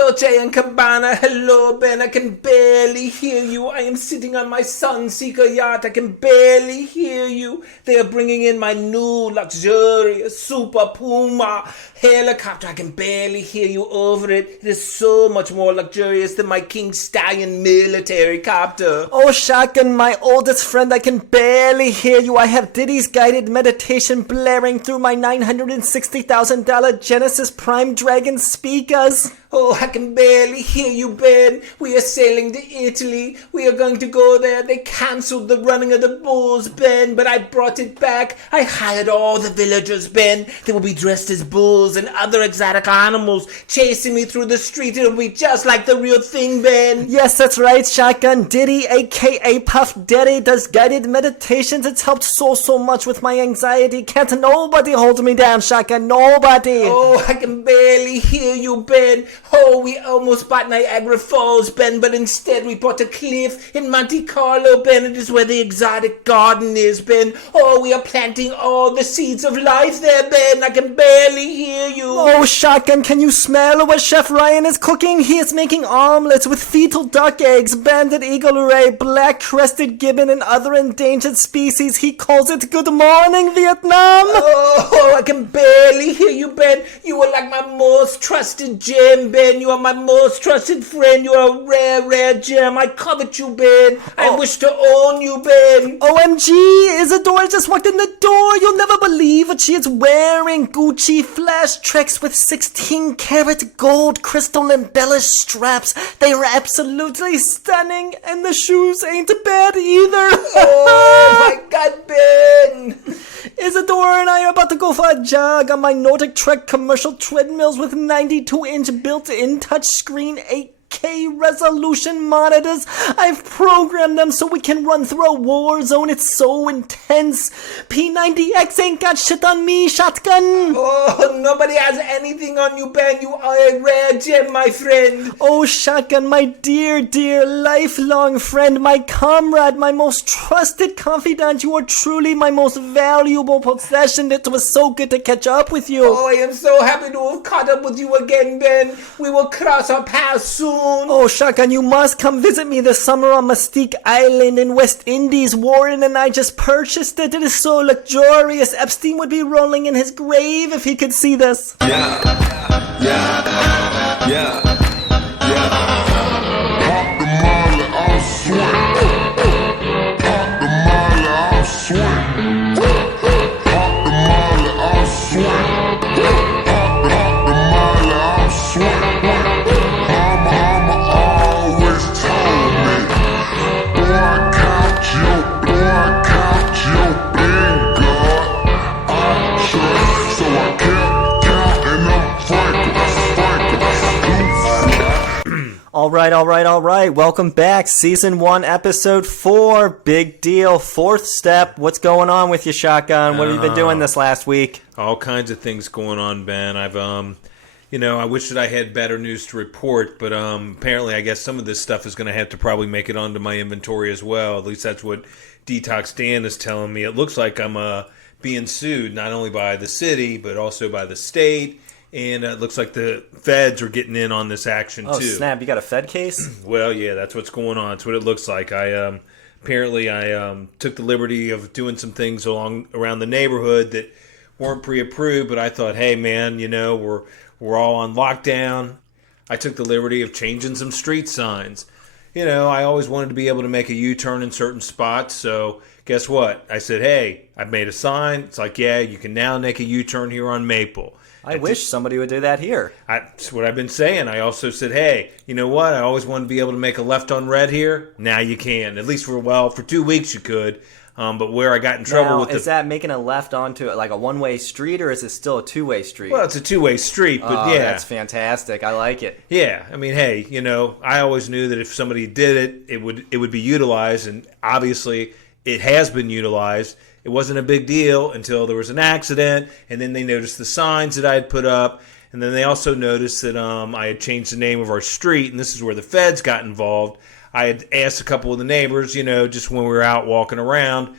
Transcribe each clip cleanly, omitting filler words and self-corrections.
Dolce and Gabbana. Hello, Ben. I can barely hear you. I am sitting on my Sunseeker yacht. I can barely hear you. They are bringing in my new luxurious Super Puma helicopter. I can barely hear you over it. It is so much more luxurious than my King Stallion military copter. Oh, Shotgun, my oldest friend, I can barely hear you. I have Diddy's guided meditation blaring through my $960,000 Genesis Prime Dragon speakers. Oh, I can barely hear you, Ben. We are sailing to Italy. We are going to go there. They cancelled the running of the bulls, Ben, but I brought it back. I hired all the villagers, Ben. They will be dressed as bulls and other exotic animals, chasing me through the street. It'll be just like the real thing, Ben. Yes, that's right, Shotgun. Diddy, a.k.a. Puff Daddy, does guided meditations. It's helped so much with my anxiety. Can't nobody hold me down, Shotgun. Nobody. Oh, I can barely hear you, Ben. Oh, we almost bought Niagara Falls, Ben, but instead we bought a cliff in Monte Carlo, Ben. It is where the exotic garden is, Ben. Oh, we are planting all the seeds of life there, Ben. I can barely hear you. Oh, Shotgun, can you smell what Chef Ryan is cooking? He is making omelets with fetal duck eggs, banded eagle ray, black-crested gibbon, and other endangered species. He calls it Good Morning, Vietnam. Oh, I can barely hear you, Ben. You are like my most trusted gem, Ben. You are my most trusted friend. You are a rare gem. I covet you, Ben. I wish to own you, Ben. OMG, Isadora just walked in the door. You'll never believe what she is wearing. Gucci flash tracks with 16-karat gold crystal embellished straps. They are absolutely stunning, and the shoes ain't bad either. Oh my God, Ben. Isadora and I are about to go for a jog on my Nordic Trek commercial treadmills with 92-inch built-in touchscreen 8K resolution monitors. I've programmed them so we can run through a war zone. It's so intense. P90X ain't got shit on me, Shotgun. Oh, nobody has anything on you, Ben. You are a rare gem, my friend. Oh, Shotgun, my dear lifelong friend, my comrade, my most trusted confidant. You are truly my most valuable possession. It was so good to catch up with you. Oh, I am so happy to have caught up with you again, Ben. We will cross our paths soon. Oh, Shotgun, you must come visit me this summer on Mystique Island in West Indies. Warren and I just purchased it. It is so luxurious. Epstein would be rolling in his grave if he could see this. Yeah. Pop the molly, I'll swing. Pop the molly, I'll swing. Pop the molly, I'll swing. Pop the molly, I'll swing. Mama always told me, boy, count your bingo. I trust, so I kept counting them frankers. All right. Welcome back. Season 1, episode 4. Big deal. Fourth step. What's going on with you, Shotgun? What have you been doing this last week? All kinds of things going on, Ben. I've, I wish that I had better news to report, but apparently I guess some of this stuff is going to have to probably make it onto my inventory as well. At least that's what Detox Dan is telling me. It looks like I'm being sued not only by the city, but also by the state. And it looks like the feds are getting in on this action, too. Oh, snap. You got a Fed case? Well, yeah, that's what's going on. That's what it looks like. I took the liberty of doing some things around the neighborhood that weren't pre-approved, but I thought, hey, man, we're all on lockdown. I took the liberty of changing some street signs. I always wanted to be able to make a U-turn in certain spots, so guess what? I said, hey, I've made a sign. It's like, yeah, you can now make a U-turn here on Maple. I wish somebody would do that here. That's what I've been saying. I also said, hey, you know what? I always wanted to be able to make a left on red here. Now you can. At least for 2 weeks you could. But where I got in trouble with is that making a left onto like a one-way street, or is it still a two-way street? Well, it's a two-way street, but yeah. That's fantastic. I like it. Yeah. I mean, hey, I always knew that if somebody did it, it would be utilized, and obviously it has been utilized. It wasn't a big deal until there was an accident, and then they noticed the signs that I had put up, and then they also noticed that I had changed the name of our street, and this is where the feds got involved. I had asked a couple of the neighbors, just when we were out walking around,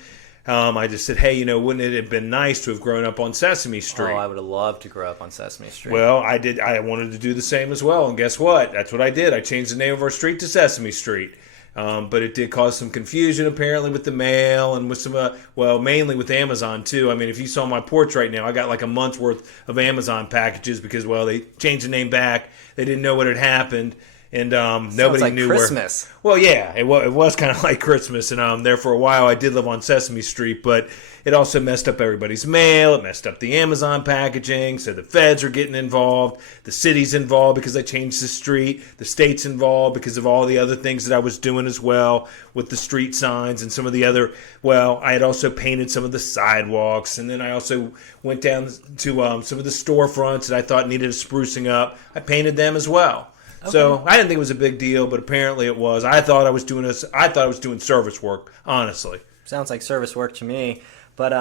I just said, hey, wouldn't it have been nice to have grown up on Sesame Street? Oh, I would have loved to grow up on Sesame Street. Well, I did. I wanted to do the same as well, and guess what? That's what I did. I changed the name of our street to Sesame Street. But it did cause some confusion, apparently, with the mail and with some, mainly with Amazon, too. I mean, if you saw my porch right now, I got like a month's worth of Amazon packages because, they changed the name back. They didn't know what had happened. And nobody like knew Christmas. Well, yeah, it was kind of like Christmas. And there for a while, I did live on Sesame Street, but it also messed up everybody's mail. It messed up the Amazon packaging. So the feds are getting involved. The city's involved because I changed the street. The state's involved because of all the other things that I was doing as well with the street signs and some of the other. Well, I had also painted some of the sidewalks. And then I also went down to some of the storefronts that I thought needed a sprucing up. I painted them as well. Okay. So I didn't think it was a big deal, but apparently it was. I thought I was doing service work, honestly. Sounds like service work to me. But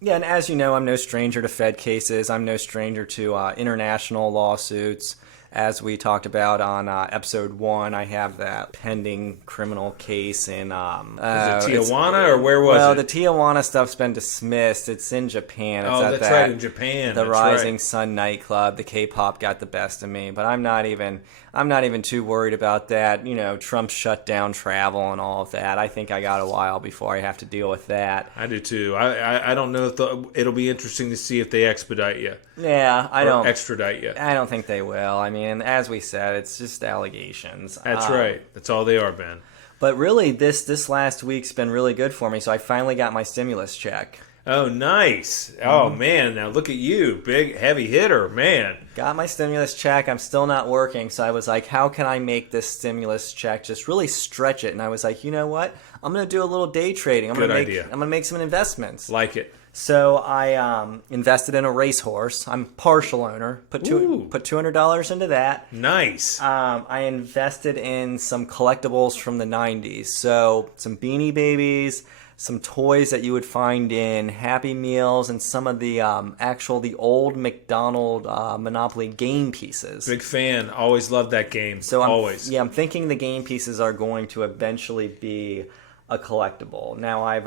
yeah, and as you know, I'm no stranger to Fed cases. I'm no stranger to international lawsuits. As we talked about on episode 1, I have that pending criminal case in... is it Tijuana or where was it? Well, the Tijuana stuff's been dismissed. It's in Japan. It's that's right, in Japan. The Rising Sun nightclub. The K-pop got the best of me. But I'm not even too worried about that. Trump shut down travel and all of that. I think I got a while before I have to deal with that. I do too. I don't know if it'll be interesting to see if they expedite you. Yeah, I don't extradite you. I don't think they will. I mean, as we said, it's just allegations. That's right. That's all they are, Ben. But really, this last week's been really good for me. So I finally got my stimulus check. Oh, nice. Oh, man. Now look at you. Big, heavy hitter, man. Got my stimulus check. I'm still not working. So I was like, how can I make this stimulus check just really stretch it? And I was like, you know what? I'm going to do a little day trading. I'm going to make some investments. Like it. So I invested in a racehorse. I'm partial owner. Put $200 into that. Nice. I invested in some collectibles from the 90s. So some Beanie Babies, some toys that you would find in Happy Meals, and some of the the old McDonald Monopoly game pieces. Big fan. Always loved that game. So always. I'm thinking the game pieces are going to eventually be a collectible. Now I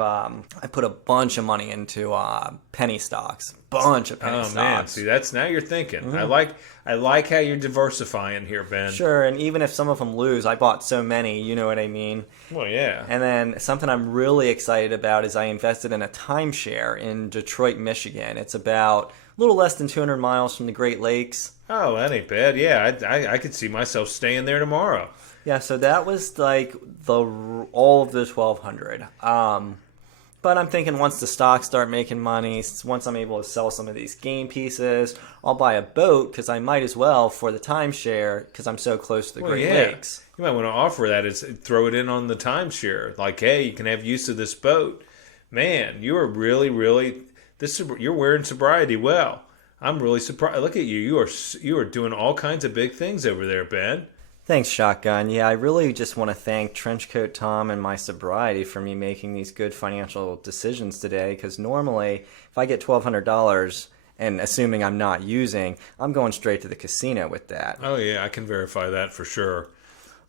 put a bunch of money into penny stocks. Bunch of penny stocks. Oh man, see now you're thinking. Mm-hmm. I like how you're diversifying here, Ben. Sure, and even if some of them lose, I bought so many, you know what I mean? Well, yeah. And then something I'm really excited about is I invested in a timeshare in Detroit, Michigan. It's about a little less than 200 miles from the Great Lakes. Oh, that ain't bad. Yeah, I could see myself staying there tomorrow. Yeah, so that was like all of the 1,200. But I'm thinking once the stocks start making money, once I'm able to sell some of these game pieces, I'll buy a boat because I might as well for the timeshare because I'm so close to the Great Lakes. You might want to offer that is throw it in on the timeshare. Like, hey, you can have use of this boat. Man, you are really, really you're wearing sobriety well. I'm really surprised. Look at you. You are doing all kinds of big things over there, Ben. Thanks, Shotgun. Yeah, I really just want to thank Trenchcoat Tom and my sobriety for me making these good financial decisions today, because normally, if I get $1,200, and assuming I'm not using, I'm going straight to the casino with that. Oh, yeah, I can verify that for sure.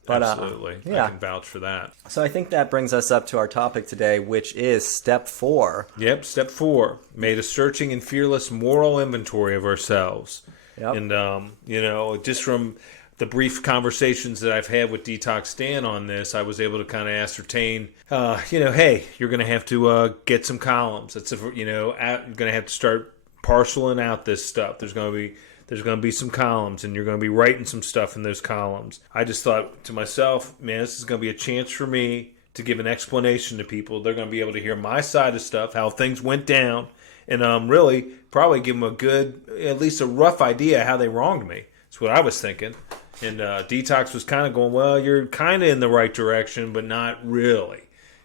But, absolutely. Yeah. I can vouch for that. So I think that brings us up to our topic today, which is Step 4. Yep, Step 4. Made a searching and fearless moral inventory of ourselves. Yep. And, just from the brief conversations that I've had with Detox Dan on this, I was able to kind of ascertain, hey, you're going to have to get some columns. You're going to have to start parceling out this stuff. There's going to be some columns, and you're going to be writing some stuff in those columns. I just thought to myself, man, this is going to be a chance for me to give an explanation to people. They're going to be able to hear my side of stuff, how things went down, and really probably give them a good, at least a rough idea how they wronged me. That's what I was thinking. And Detox was kind of going, well, you're kind of in the right direction, but not really.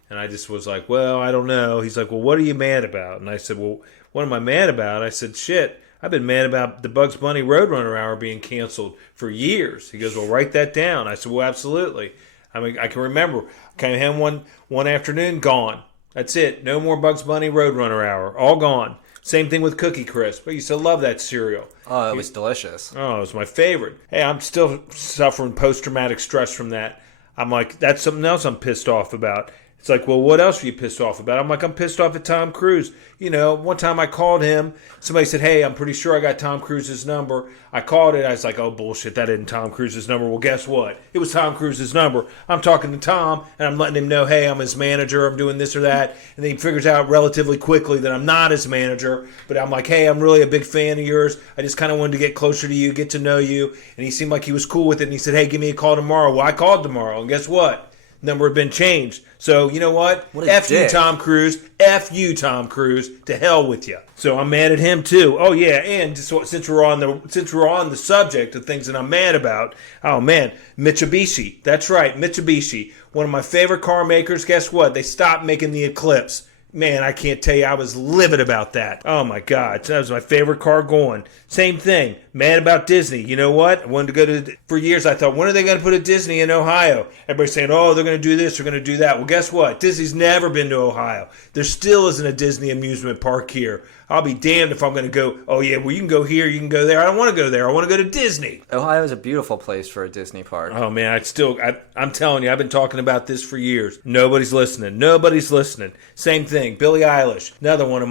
And I just was like, well, I don't know. He's like, well, what are you mad about? And I said, well, what am I mad about? I said, shit, I've been mad about the Bugs Bunny Roadrunner Hour being canceled for years. He goes, well, write that down. I said, well, absolutely. I mean, I can remember. I came home one afternoon, gone. That's it. No more Bugs Bunny Roadrunner Hour. All gone. Same thing with Cookie Crisp. I used to love that cereal. Oh, it was delicious. Oh, it was my favorite. Hey, I'm still suffering post-traumatic stress from that. I'm like, that's something else I'm pissed off about. It's like, well, what else are you pissed off about? I'm like, I'm pissed off at Tom Cruise. You know, one time I called him. Somebody said, hey, I'm pretty sure I got Tom Cruise's number. I called it. I was like, oh, bullshit, that isn't Tom Cruise's number. Well, guess what? It was Tom Cruise's number. I'm talking to Tom, and I'm letting him know, hey, I'm his manager. I'm doing this or that. And then he figures out relatively quickly that I'm not his manager. But I'm like, hey, I'm really a big fan of yours. I just kind of wanted to get closer to you, get to know you. And he seemed like he was cool with it. And he said, hey, give me a call tomorrow. Well, I called tomorrow. And guess what? Number had been changed. So, you know what? F you, Tom Cruise. F you, Tom Cruise. To hell with you. So I'm mad at him too. Oh yeah, and just, since we're on the subject of things that I'm mad about, oh man, Mitsubishi. That's right, Mitsubishi. One of my favorite car makers. Guess what? They stopped making the Eclipse. Man, I can't tell you, I was livid about that. Oh my God, that was my favorite car going. Same thing, mad about Disney. You know what? I wanted to go to, for years I thought, when are they going to put a Disney in Ohio? Everybody's saying, oh, they're going to do this, they're going to do that. Well, guess what? Disney's never been to Ohio. There still isn't a Disney amusement park here. I'll be damned if I'm going to go, oh yeah, well you can go here, you can go there. I don't want to go there. I want to go to Disney. Ohio is a beautiful place for a Disney park. Oh man, I'm telling you, I've been talking about this for years. Nobody's listening. Same thing, Billie Eilish, another one of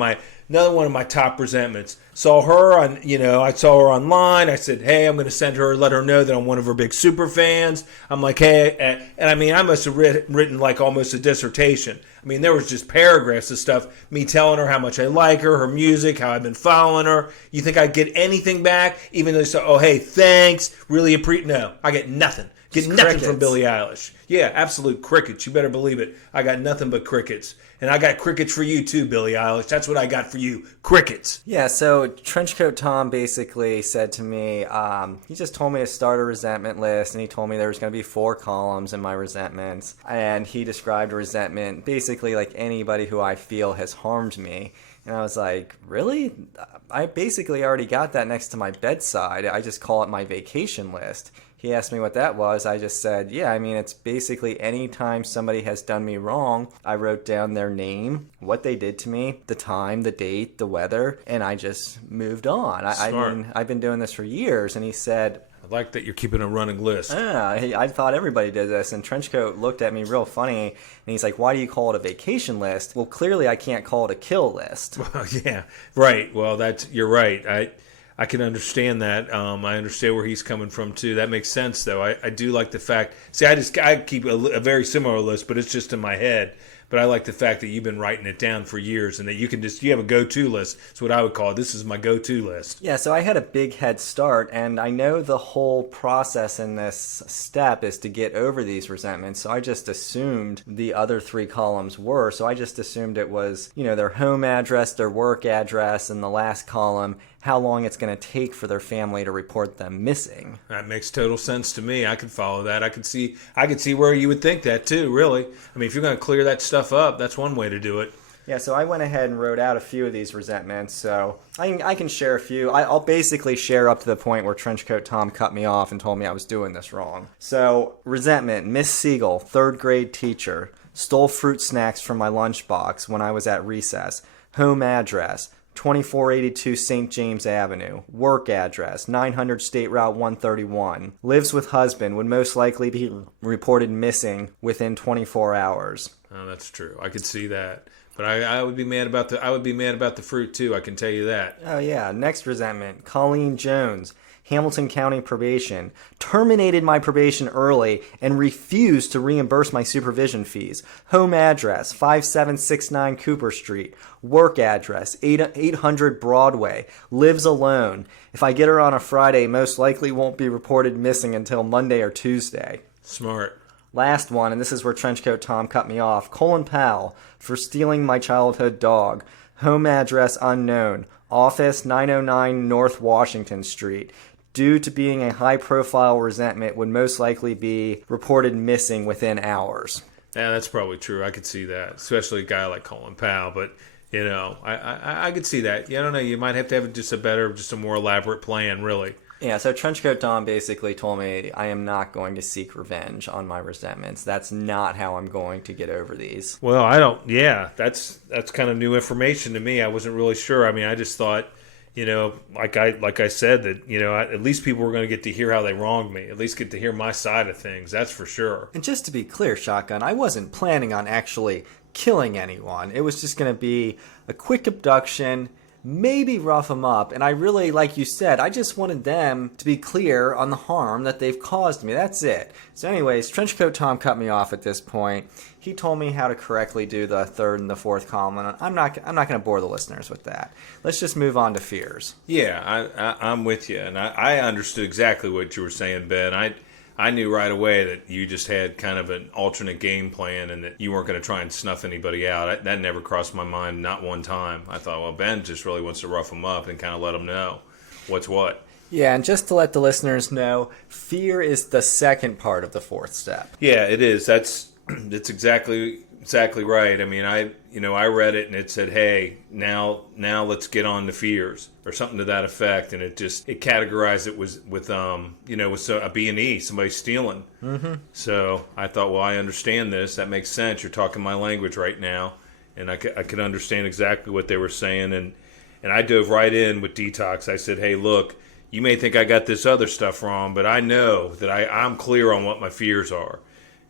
my top resentments. Saw her on, I saw her online. I said, hey, I'm going to send her, let her know that I'm one of her big super fans. I'm like, hey, and I mean, I must have written like almost a dissertation. I mean, there was just paragraphs of stuff, me telling her how much I like her music, how I've been following her. You think I'd get anything back? Even though they say, oh, hey, thanks, really appreciate. No, I get nothing. Get nothing crickets from Billie Eilish. Yeah, absolute crickets. You better believe it. I got nothing but crickets. And I got crickets for you too, Billie Eilish. That's what I got for you. Crickets. Yeah, so Trenchcoat Tom basically said to me, he just told me to start a resentment list, and he told me there was going to be 4 columns in my resentments. And he described resentment basically like anybody who I feel has harmed me. And I was like, really? I basically already got that next to my bedside. I just call it my vacation list. He asked me what that was. I just said, yeah, I mean, it's basically any time somebody has done me wrong, I wrote down their name, what they did to me, the time, the date, the weather, and I just moved on. I mean, I've been doing this for years. And he said, I like that you're keeping a running list. I thought everybody did this. And Trenchcoat looked at me real funny, and he's like, why do you call it a vacation list? Well, clearly I can't call it a kill list. Well, yeah, right. Well, you're right. I can understand that. I understand where he's coming from too. That makes sense, though. I do like the fact. See, I keep a very similar list, but it's just in my head. But I like the fact that you've been writing it down for years, and that you have a go-to list. That's what I would call it. This is my go-to list. Yeah, so I had a big head start, and I know the whole process in this step is to get over these resentments. So I just assumed the other 3 columns were. So I just assumed it was, their home address, their work address, and the last column, how long it's going to take for their family to report them missing. That makes total sense to me. I could follow that. I could see where you would think that too, really. I mean, if you're going to clear that stuff up, that's one way to do it. Yeah, so I went ahead and wrote out a few of these resentments, so I can share a few. I'll basically share up to the point where Trenchcoat Tom cut me off and told me I was doing this wrong. So, resentment, Miss Siegel, 3rd grade teacher, stole fruit snacks from my lunchbox when I was at recess. Home address, 2482 St. James Avenue. Work address, 900 State Route 131. Lives with husband, would most likely be reported missing within 24 hours. Oh, that's true. I could see that. But I would be mad about the fruit too, I can tell you that. Oh yeah, next resentment, Colleen Jones. Hamilton County Probation, terminated my probation early and refused to reimburse my supervision fees. Home address, 5769 Cooper Street. Work address, 800 Broadway. Lives alone. If I get her on a Friday, most likely won't be reported missing until Monday or Tuesday. Smart. Last one, and this is where Trenchcoat Tom cut me off. Colin Powell, for stealing my childhood dog. Home address unknown. Office, 909 North Washington Street. Due to being a high-profile resentment, would most likely be reported missing within hours. Yeah, that's probably true. I could see that, especially a guy like Colin Powell. But, I could see that. Yeah, I don't know. You might have to have just a more elaborate plan, really. Yeah, so Trenchcoat Tom basically told me I am not going to seek revenge on my resentments. That's not how I'm going to get over these. Well, I don't. Yeah, that's kind of new information to me. I wasn't really sure. I mean, I just thought, you know, like I said, that, you know, at least people were going to get to hear how they wronged me, at least get to hear my side of things. That's for sure. And just to be clear, Shotgun, I wasn't planning on actually killing anyone. It was just going to be a quick abduction, maybe rough them up. And I really, like you said, I just wanted them to be clear on the harm that they've caused me. That's it. So anyways, Trenchcoat Tom cut me off at this point. He told me how to correctly do the third and the fourth column, and I'm not going to bore the listeners with that. Let's just move on to fears. Yeah, I'm with you. And I understood exactly what you were saying, Ben. I knew right away that you just had kind of an alternate game plan and that you weren't going to try and snuff anybody out. That never crossed my mind, not one time. I thought, well, Ben just really wants to rough them up and kind of let them know what's what. Yeah, and just to let the listeners know, fear is the second part of the fourth step. Yeah, it is. That's exactly right. I mean, I read it and it said, hey, now let's get on to fears or something to that effect, and it categorized it with a B&E, somebody stealing. Mm-hmm. So I thought, well, I understand this. That makes sense. You're talking my language right now, and I could understand exactly what they were saying, and I dove right in with Detox. I said, hey, look, you may think I got this other stuff wrong, but I know that I'm clear on what my fears are.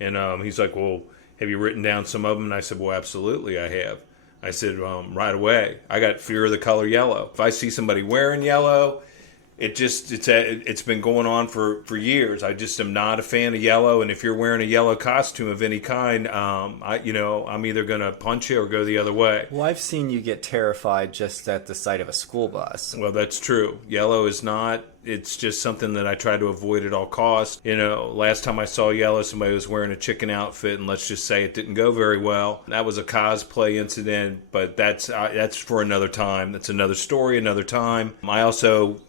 And he's like, well, have you written down some of them? And I said, well, absolutely, I have. I said, right away, I got fear of the color yellow. If I see somebody wearing yellow, it's been going on for years. I just am not a fan of yellow, and if you're wearing a yellow costume of any kind, I'm either going to punch you or go the other way. Well, I've seen you get terrified just at the sight of a school bus. Well, that's true. Yellow is not. It's just something that I try to avoid at all costs. You know, last time I saw yellow, somebody was wearing a chicken outfit, and let's just say it didn't go very well. That was a cosplay incident, but that's for another time. That's another story, another time. I also,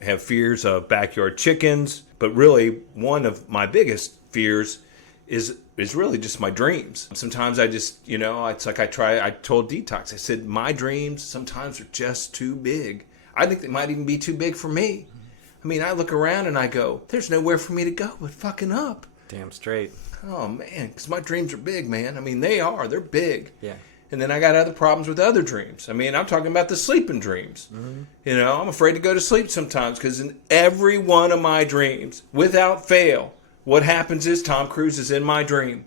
have fears of backyard chickens, but really one of my biggest fears is really just my dreams. Sometimes I just, it's like I told Detox, I said, my dreams sometimes are just too big. I think they might even be too big for me. I mean, I look around and I go, there's nowhere for me to go but fucking up. Damn straight. Oh, man, because my dreams are big, man. I mean, they're big. Yeah. And then I got other problems with other dreams. I mean, I'm talking about the sleeping dreams. Mm-hmm. I'm afraid to go to sleep sometimes because in every one of my dreams, without fail, what happens is Tom Cruise is in my dream.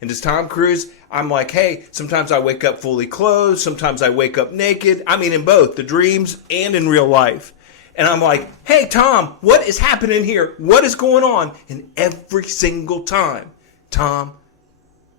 And does Tom Cruise, I'm like, hey, sometimes I wake up fully clothed, sometimes I wake up naked. I mean, in both the dreams and in real life. And I'm like, hey, Tom, what is happening here? What is going on? And every single time, Tom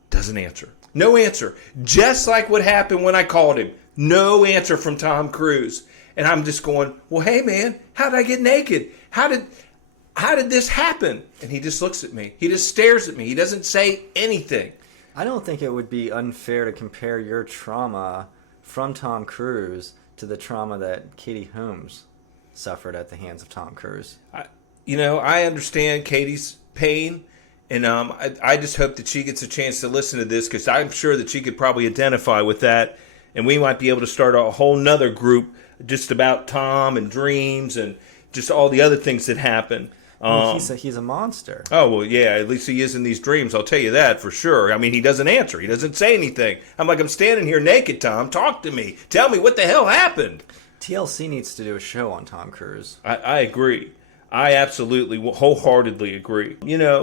doesn't answer. No answer. Just like what happened when I called him. No answer from Tom Cruise. And I'm just going, well, hey, man, how did I get naked? How did this happen? And he just looks at me. He just stares at me. He doesn't say anything. I don't think it would be unfair to compare your trauma from Tom Cruise to the trauma that Katie Holmes suffered at the hands of Tom Cruise. I understand Katie's pain, and I just hope that she gets a chance to listen to this because I'm sure that she could probably identify with that, and we might be able to start a whole nother group just about Tom and dreams and just all the other things that happen. He's a monster. Oh, well, yeah, at least he is in these dreams, I'll tell you that for sure. I mean, he doesn't answer. He doesn't say anything. I'm like, I'm standing here naked, Tom. Talk to me. Tell me what the hell happened. TLC needs to do a show on Tom Cruise. I agree. I absolutely, wholeheartedly agree.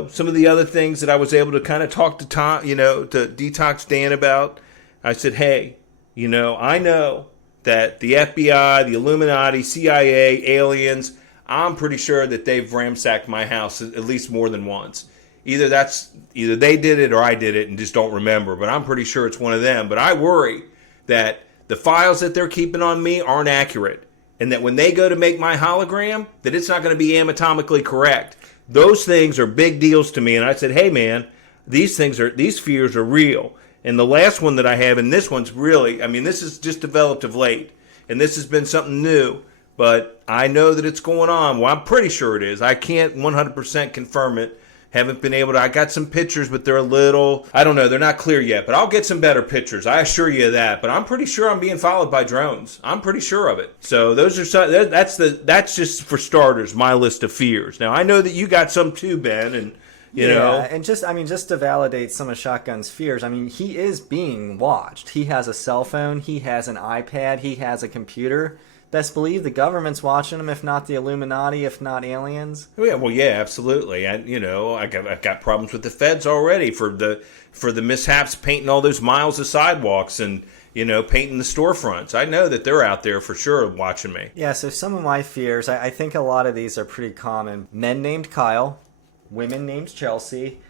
Some of the other things that I was able to kind of talk to Tom, to Detox Dan about, I said, hey, I know that the FBI, the Illuminati, CIA, aliens, I'm pretty sure that they've ransacked my house at least more than once. Either they did it or I did it and just don't remember, but I'm pretty sure it's one of them. But I worry that the files that they're keeping on me aren't accurate, and that when they go to make my hologram, that it's not going to be anatomically correct. Those things are big deals to me, and I said, hey man, these fears are real. And the last one that I have, and this one's really, this is just developed of late, and this has been something new, but I know that it's going on. Well, I'm pretty sure it is. I can't 100% confirm it. Haven't been able to. I got some pictures, but they're a little, I don't know, they're not clear yet. But I'll get some better pictures. I assure you that. But I'm pretty sure I'm being followed by drones. I'm pretty sure of it. So those are that's just for starters, my list of fears. Now I know that you got some too, Ben, and you know. And just to validate some of Shotgun's fears, he is being watched. He has a cell phone, he has an iPad, he has a computer. best believe the government's watching them, if not the Illuminati, if not aliens. Oh, yeah, well, yeah, absolutely. I've got problems with the feds already for the mishaps painting all those miles of sidewalks and painting the storefronts. I know that they're out there for sure watching me. Yeah, so some of my fears, I think a lot of these are pretty common. Men named Kyle, women named Chelsea.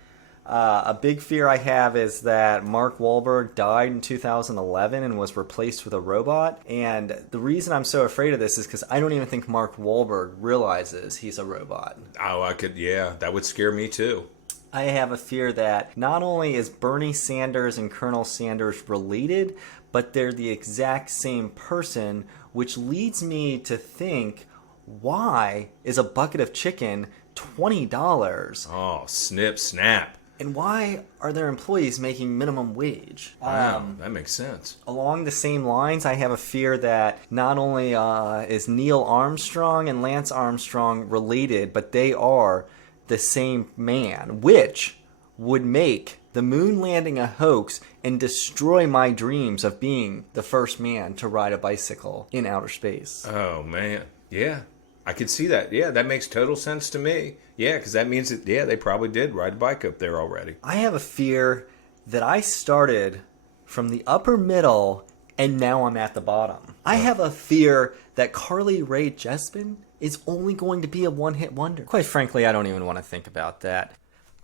A big fear I have is that Mark Wahlberg died in 2011 and was replaced with a robot. And the reason I'm so afraid of this is because I don't even think Mark Wahlberg realizes he's a robot. Oh, that would scare me too. I have a fear that not only is Bernie Sanders and Colonel Sanders related, but they're the exact same person, which leads me to think, why is a bucket of chicken $20? Oh, snip, snap. And why are their employees making minimum wage? Wow, that makes sense. Along the same lines, I have a fear that not only is Neil Armstrong and Lance Armstrong related, but they are the same man, which would make the moon landing a hoax and destroy my dreams of being the first man to ride a bicycle in outer space. Oh, man. Yeah, I could see that. Yeah, that makes total sense to me. Yeah, because that means that, they probably did ride a bike up there already. I have a fear that I started from the upper middle and now I'm at the bottom. I have a fear that Carly Rae Jepsen is only going to be a one-hit wonder. Quite frankly, I don't even want to think about that.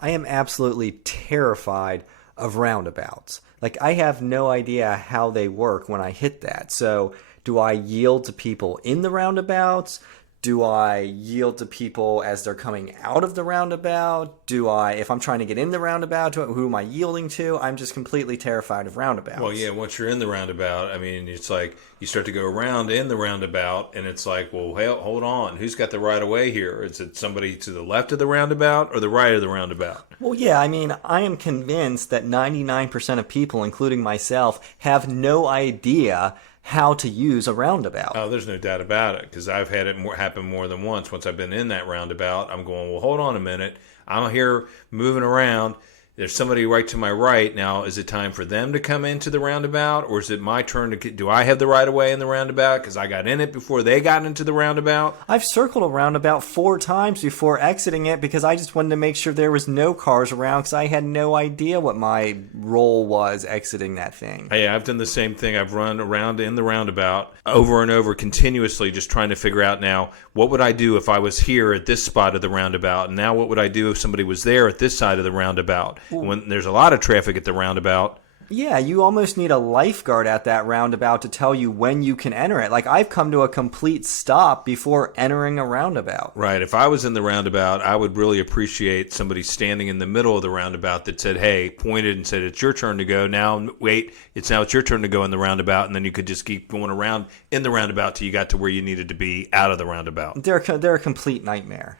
I am absolutely terrified of roundabouts. Like, I have no idea how they work when I hit that. So, do I yield to people in the roundabouts? Do I yield to people as they're coming out of the roundabout? If I'm trying to get in the roundabout, who am I yielding to? I'm just completely terrified of roundabouts. Well, yeah, once you're in the roundabout, it's like you start to go around in the roundabout, and it's like, well, hell, hold on. Who's got the right of way here? Is it somebody to the left of the roundabout or the right of the roundabout? Well, yeah, I am convinced that 99% of people, including myself, have no idea how to use a roundabout. Oh, there's no doubt about it, because I've had it happen more than once. Once I've been in that roundabout, I'm going, well, hold on a minute. I'm here moving around. There's somebody right to my right. Now, is it time for them to come into the roundabout, or is it my turn to do I have the right of way in the roundabout because I got in it before they got into the roundabout? I've circled a roundabout 4 times before exiting it because I just wanted to make sure there was no cars around because I had no idea what my role was exiting that thing. Yeah, I've done the same thing. I've run around in the roundabout over and over continuously, just trying to figure out now, what would I do if I was here at this spot of the roundabout? And now what would I do if somebody was there at this side of the roundabout? When there's a lot of traffic at the roundabout. Yeah, you almost need a lifeguard at that roundabout to tell you when you can enter it. Like, I've come to a complete stop before entering a roundabout. Right. If I was in the roundabout, I would really appreciate somebody standing in the middle of the roundabout that said, hey, pointed and said, it's your turn to go. Now, wait, it's your turn to go in the roundabout. And then you could just keep going around in the roundabout till you got to where you needed to be out of the roundabout. They're a complete nightmare.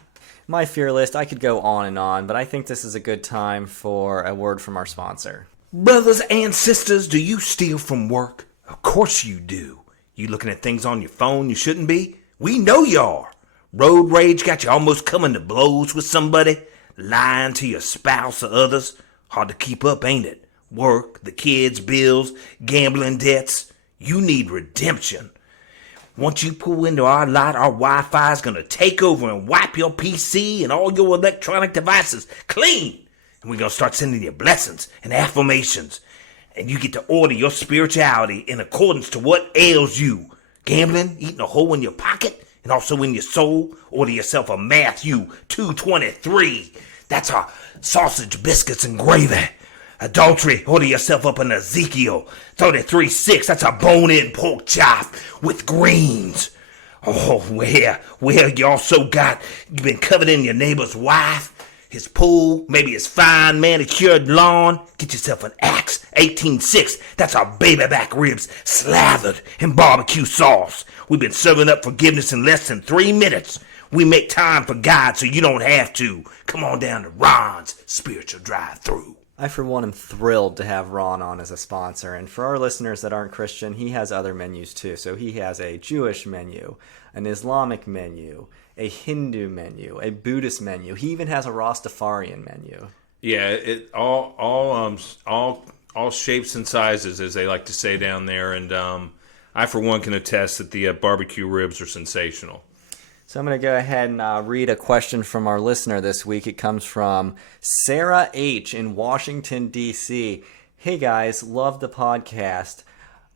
My fear list, I could go on, but I think this is a good time for a word from our sponsor. Brothers and sisters, do you steal from work? Of course you do. You looking at things on your phone you shouldn't be? We know you are. Road rage got you almost coming to blows with somebody? Lying to your spouse or others? Hard to keep up, ain't it? Work, the kids, bills, gambling debts. You need redemption. Once you pull into our lot, our Wi-Fi is going to take over and wipe your PC and all your electronic devices clean. And we're going to start sending you blessings and affirmations. And you get to order your spirituality in accordance to what ails you. Gambling, eating a hole in your pocket, and also in your soul. Order yourself a Matthew 2:23. That's our sausage, biscuits, and gravy. Adultery, order yourself up an Ezekiel 33:6. That's a bone-in pork chop with greens. Oh, where you also you've been coveting your neighbor's wife, his pool, maybe his fine manicured lawn. Get yourself an Axe 18:6. That's our baby back ribs slathered in barbecue sauce. We've been serving up forgiveness in less than 3 minutes. We make time for God so you don't have to. Come on down to Ron's Spiritual Drive-Thru. I, for one, am thrilled to have Ron on as a sponsor. And for our listeners that aren't Christian, he has other menus too. So he has a Jewish menu, an Islamic menu, a Hindu menu, a Buddhist menu. He even has a Rastafarian menu. Yeah, it all shapes and sizes, as they like to say down there. And I for one, can attest that the barbecue ribs are sensational. So I'm going to go ahead and read a question from our listener this week. It comes from Sarah H. in Washington, D.C. Hey guys, love the podcast.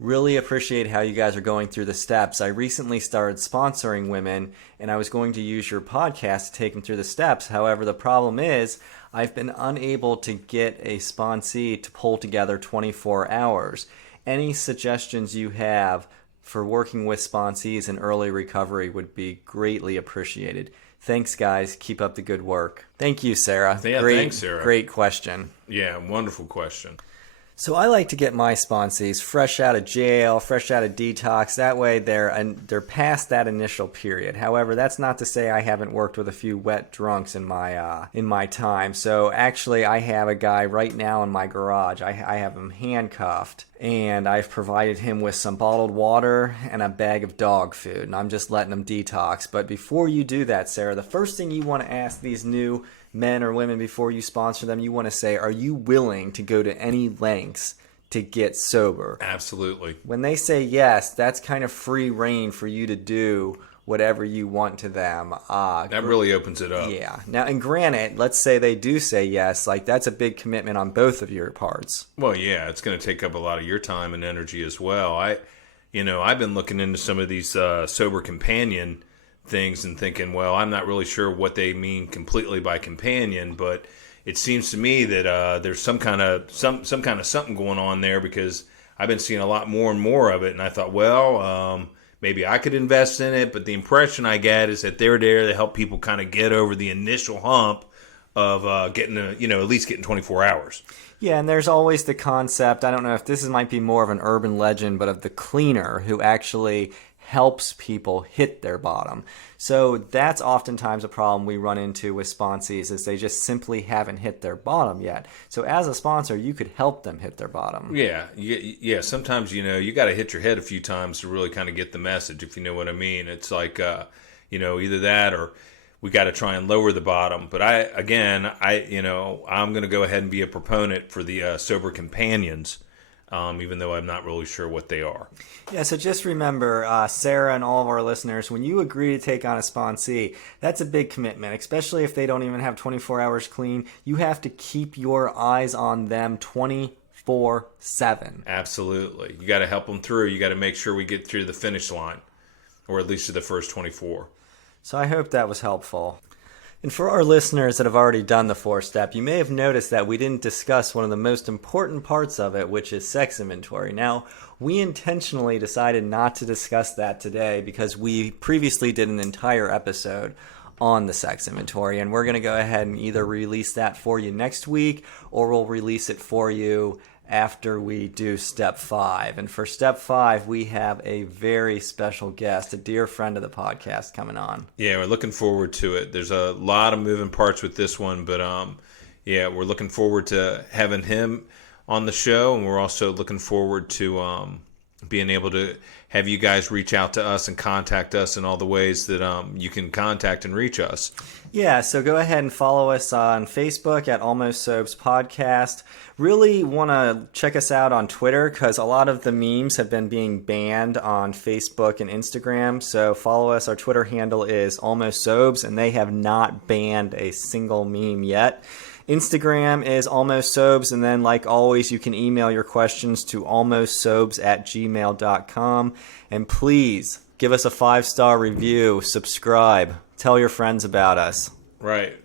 Really appreciate how you guys are going through the steps. I recently started sponsoring women, and I was going to use your podcast to take them through the steps. However, the problem is I've been unable to get a sponsee to pull together 24 hours. Any suggestions you have for working with sponsees in early recovery would be greatly appreciated. Thanks, guys. Keep up the good work. Thank you, Sarah. Yeah, thanks, Sarah. Great question. Yeah, wonderful question. So I like to get my sponsees fresh out of jail, fresh out of detox. That way they're past that initial period. However, that's not to say I haven't worked with a few wet drunks in my time. So actually, I have a guy right now in my garage. I have him handcuffed, and I've provided him with some bottled water and a bag of dog food, and I'm just letting him detox. But before you do that, Sarah, the first thing you want to ask these new men or women before you sponsor them, you want to say, are you willing to go to any lengths to get sober? Absolutely. When they say yes, that's kind of free reign for you to do whatever you want to them. That really opens it up. Yeah. Now, and granted, let's say they do say yes, like that's a big commitment on both of your parts. Well, yeah, it's going to take up a lot of your time and energy as well. I've been looking into some of these sober companion things and thinking, well, I'm not really sure what they mean completely by companion, but it seems to me that there's some kind of something going on there, because I've been seeing a lot more and more of it, and I thought, well, maybe I could invest in it. But the impression I get is that they're there to help people kind of get over the initial hump of getting at least getting 24 hours. Yeah, and there's always the concept, I don't know if this might be more of an urban legend, but of the cleaner who actually helps people hit their bottom. So that's oftentimes a problem we run into with sponsees, is they just simply haven't hit their bottom yet. So as a sponsor, you could help them hit their bottom. Yeah. Sometimes, you got to hit your head a few times to really kind of get the message, if you know what I mean. It's like, either that or we got to try and lower the bottom. But I'm going to go ahead and be a proponent for the sober companions. Even though I'm not really sure what they are. Yeah, so just remember, Sarah and all of our listeners, when you agree to take on a sponsee, that's a big commitment, especially if they don't even have 24 hours clean. You have to keep your eyes on them 24/7. Absolutely. You got to help them through. You got to make sure we get through the finish line, or at least to the first 24. So I hope that was helpful. And for our listeners that have already done the 4-step, you may have noticed that we didn't discuss one of the most important parts of it, which is sex inventory. Now, we intentionally decided not to discuss that today because we previously did an entire episode on the sex inventory, and we're going to go ahead and either release that for you next week, or we'll release it for you after we do step 5. And for step 5, we have a very special guest, a dear friend of the podcast coming on. Yeah, we're looking forward to it. There's a lot of moving parts with this one, but we're looking forward to having him on the show, and we're also looking forward to being able to have you guys reach out to us and contact us in all the ways that you can contact and reach us. Yeah, so go ahead and follow us on Facebook at Almost Sobes Podcast. Really want to check us out on Twitter, because a lot of the memes have been being banned on Facebook and Instagram. So follow us. Our Twitter handle is Almost Sobes, and they have not banned a single meme yet. Instagram is Almost Sobes, and then, like always, you can email your questions to almostsobes@gmail.com. And please give us a 5-star review, subscribe, tell your friends about us. Right.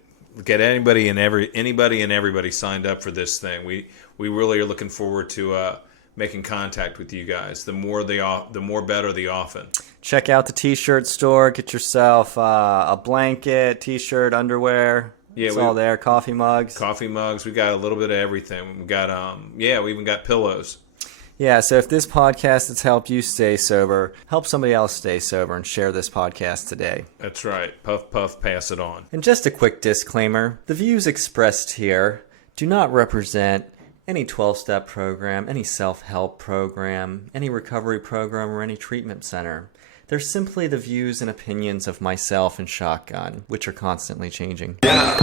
Get anybody and everybody signed up for this thing. We really are looking forward to making contact with you guys. The more better the often. Check out the t-shirt store. Get yourself a blanket, t-shirt, underwear. Yeah, it's all there. Coffee mugs. We got a little bit of everything. We got we even got pillows. Yeah, so if this podcast has helped you stay sober, help somebody else stay sober and share this podcast today. That's right. Puff, puff, pass it on. And just a quick disclaimer, the views expressed here do not represent any 12-step program, any self-help program, any recovery program, or any treatment center. They're simply the views and opinions of myself and Shotgun, which are constantly changing. Yeah.